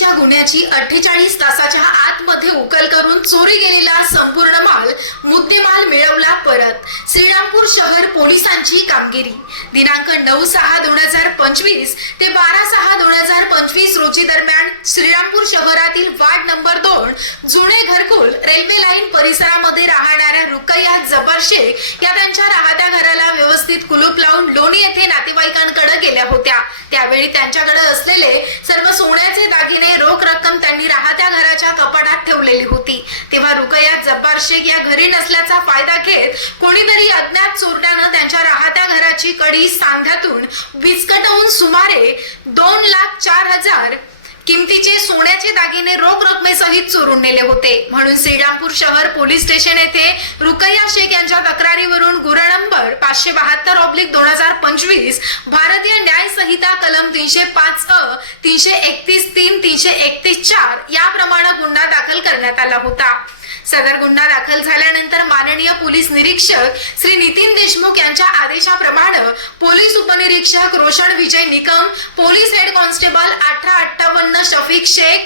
चोरीच्या गुन्ह्याची 48 तासाच्या आतमध्ये उकल करून चोरी गेलेला संपूर्ण माल मुद्देमाल मिळवला परत। श्रीरामपूर शहर पोलिसांची कामगिरी दिनांक 9/6/2025 ते 12/6/2025 रोजी दरम्यान श्रीरामपूर शहरातील वार्ड नंबर 2 जुने घरकुल रेल्वे लाईन परिसरामध्ये राहणाऱ्या रुकैया जब्बार शेख या त्यांच्या राहत्या घराला व्यवस्थित कुलूप लावून लोणी येथे नातेवाईकांकडे गेल्या होत्या। त्यावेळी त्यांच्याकडे असलेले सर्व सोन्याचे दागिने रोख रक्कम त्यांनी राहत्या घराच्या कपाटात ठेवलेली होती। तेव्हा रुकैया जब्बार शेख या घरी नसल्याचा फायदा घेत कोणीतरी अज्ञात चोरट्याने त्यांच्या राहत्या घराची कडी सांध्यातून विस्कटवून सुमारे 2,04,000 किमतीचे सोन्याचे दागिने रोख रकमेसहित चोरून नेले होते। म्हणून श्रीरामपूर शहर पोलीस स्टेशन येथे रुकैया शेख यांच्या तक्रारीवरून गुन्हा नंबर 572/2025 भारतीय न्याय संहिता कलम 305(अ), 331(3), 331(4) याप्रमाणे गुन्हा दाखल करण्यात आला होता। सदर गुन्हा दाखल झाल्यानंतर माननीय पोलीस निरीक्षक श्री नितीन देशमुख यांच्या आदेशाप्रमाणे पोलीस उपनिरीक्षक Roshan Vijay Nikam, police head constable 1858 Shafiq Shaikh,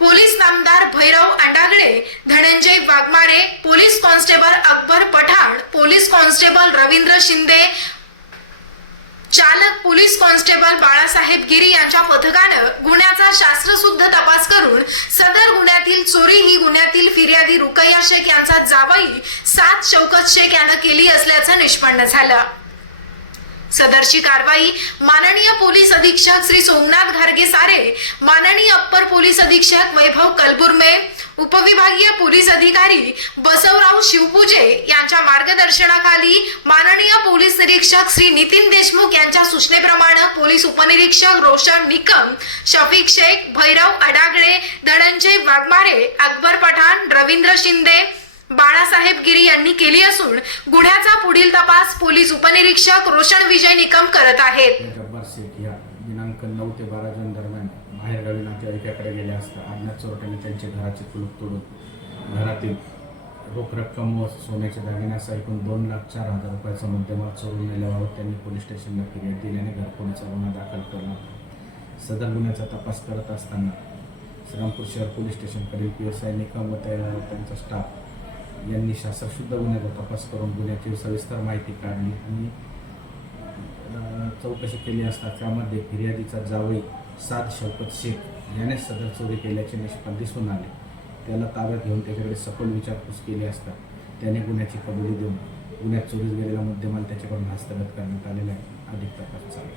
police नामदार Bhairav Andagade, Dhananjay Waghmare, police constable Akbar Pathan, police constable Ravindra Shinde, चालक पोलीस कॉन्स्टेबल बाळासाहेब गिरी यांच्या पथकाने गुन्ह्याचा शास्त्रशुद्ध तपास करून सदर गुन्ह्यातील चोरी ही गुन्ह्यातील फिर्यादी रुकैया शेख यांचा जावई साद शौकत शेख याने केली असल्याचं निष्पन्न झालं। सदरची कारवाई माननीय पोलीस अधीक्षक श्री सोमनाथ घारगे सारे, माननीय अप्पर पोलीस अधीक्षक वैभव कलबुर्मे, उपविभागीय पोलीस अधिकारी बसवराव शिवपूजे यांच्या मार्गदर्शनाखाली माननीय पोलीस निरीक्षक श्री नितीन देशमुख यांच्या सूचनेप्रमाणे पोलीस उपनिरीक्षक रोशन निकम, शफीक शेख, भैरव अडागळे, धनंजय वाघमारे, अकबर पठाण, रवींद्र शिंदे, बाळासाहेब गिरी यांनी केली असून गुन्ह्याचा पुढील तपास पोलीस उपनिरीक्षक रोशन विजय निकम करत आहेत। जब्बार शेख या दिनांक 9 ते 12 जून दरम्यान बाहेरगावी नातेवाईकाकडे गेले असता अज्ञात चोरट्याने त्यांचे घराचे कुलूप तोडून घरातील रोख रक्कम व सोन्याच्या दागिन्यासह एकूण 2,04,000 रुपयाचा मुद्देमाल चोरून नेल्याबाबत त्यांनी पोलीस स्टेशनला फिर्याद दिल्याने घरफोडीचा गुन्हा दाखल करण्यात आला। सदर गुन्ह्याचा तपास करत असताना श्रीरामपूर शहर पोलीस स्टेशनकडील PSI निकम व त्यांचा स्टाफ यांनी शास्त्रशुद्ध गुन्ह्याचा तपास करून गुन्ह्याची सविस्तर माहिती काढली आणि चौकशी केली असता त्यामध्ये फिर्यादीचा जावई साद शौकत शेख याने सदर चोरी केल्याचे निष्पन्न दिसून आले। त्याला ताब्यात घेऊन त्याच्याकडे सखोल विचारपूस केली असता त्याने गुन्ह्याची कबुली देऊन गुन्ह्यात चोरीस गेलेला मुद्देमाल त्याच्याकडून हस्तगत करण्यात आलेला आहे। अधिक तपास चालू